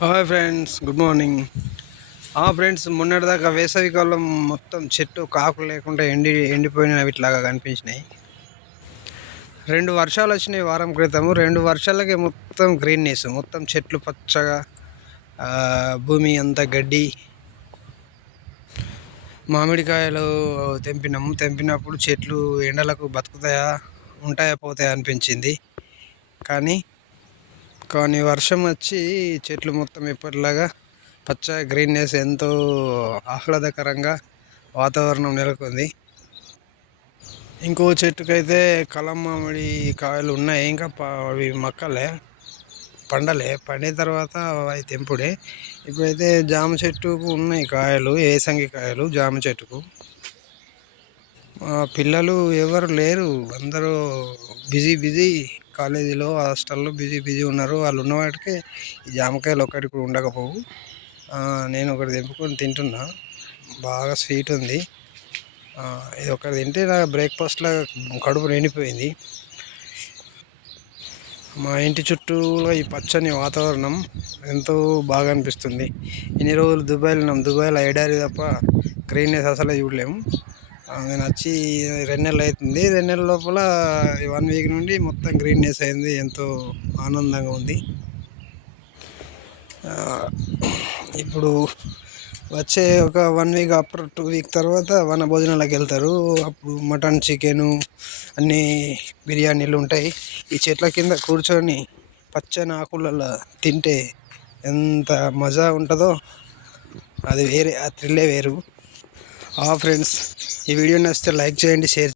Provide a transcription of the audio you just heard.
Hi friends, good morning. Friends, మొన్నటిదాకా వేసవికాలం మొత్తం చెట్టు కాకులు లేకుండా ఎండిపోయినవి ఇట్లాగా కనిపించినాయి. 2 వర్షాలు వచ్చినాయి వారం క్రితము. 2 వర్షాలకే మొత్తం గ్రీన్నెస్, మొత్తం చెట్లు పచ్చగా, భూమి అంతా గడ్డి. మామిడికాయలు తెంపినప్పుడు చెట్లు ఎండలకు బతుకుతాయా, ఉంటాయా, పోతాయా అనిపించింది. కానీ కానీ వర్షం వచ్చి చెట్లు మొత్తం ఎప్పటిలాగా పచ్చ గ్రీన్నెస్, ఎంతో ఆహ్లాదకరంగా వాతావరణం నెలకొంది. ఇంకో చెట్టుకైతే కలం మామిడి కాయలు ఉన్నాయి, ఇంకా అవి మక్కలే, పండిన తర్వాత అవి తెంపుడే. ఇప్పుడైతే జామ చెట్టుకు ఉన్నాయి కాయలు, ఏసంగి కాయలు జామ చెట్టుకు. పిల్లలు ఎవరు లేరు, అందరూ బిజీ బిజీ, కాలేజీలో హాస్టల్లో బిజీ ఉన్నారు. వాళ్ళు ఉన్న వాటికి ఈ జామకాయలు ఒక్కటి కూడా ఉండకపోవు. నేను ఒకటి తెంపుకొని తింటున్నా, బాగా స్వీట్ ఉంది. ఇది ఒకటి తింటే నాకు బ్రేక్ఫాస్ట్లో కడుపు నిండిపోయింది. మా ఇంటి చుట్టూలో ఈ పచ్చని వాతావరణం ఎంతో బాగా అనిపిస్తుంది. ఇన్ని రోజులు దుబాయ్లో ఎడారి తప్ప గ్రీన్నెస్ అసలే చూడలేము. నేను వచ్చి 2 నెలలు అవుతుంది. 2 నెలల లోపల 1 వీక్ నుండి మొత్తం గ్రీన్నెస్ అయింది, ఎంతో ఆనందంగా ఉంది. ఇప్పుడు వచ్చే ఒక 1 వీక్ ఆఫ్టర్ 2 వీక్ తర్వాత వన భోజనాలకు వెళ్తారు. అప్పుడు మటన్, చికెను, అన్నీ బిర్యానీలు ఉంటాయి. ఈ చెట్ల కింద కూర్చొని పచ్చని ఆకులలో తింటే ఎంత మజా ఉంటుందో, అది వేరే, ఆ థ్రిల్లే వేరు. ఫ్రెండ్స్, ఈ వీడియో నచ్చితే లైక్ చేయండి, షేర్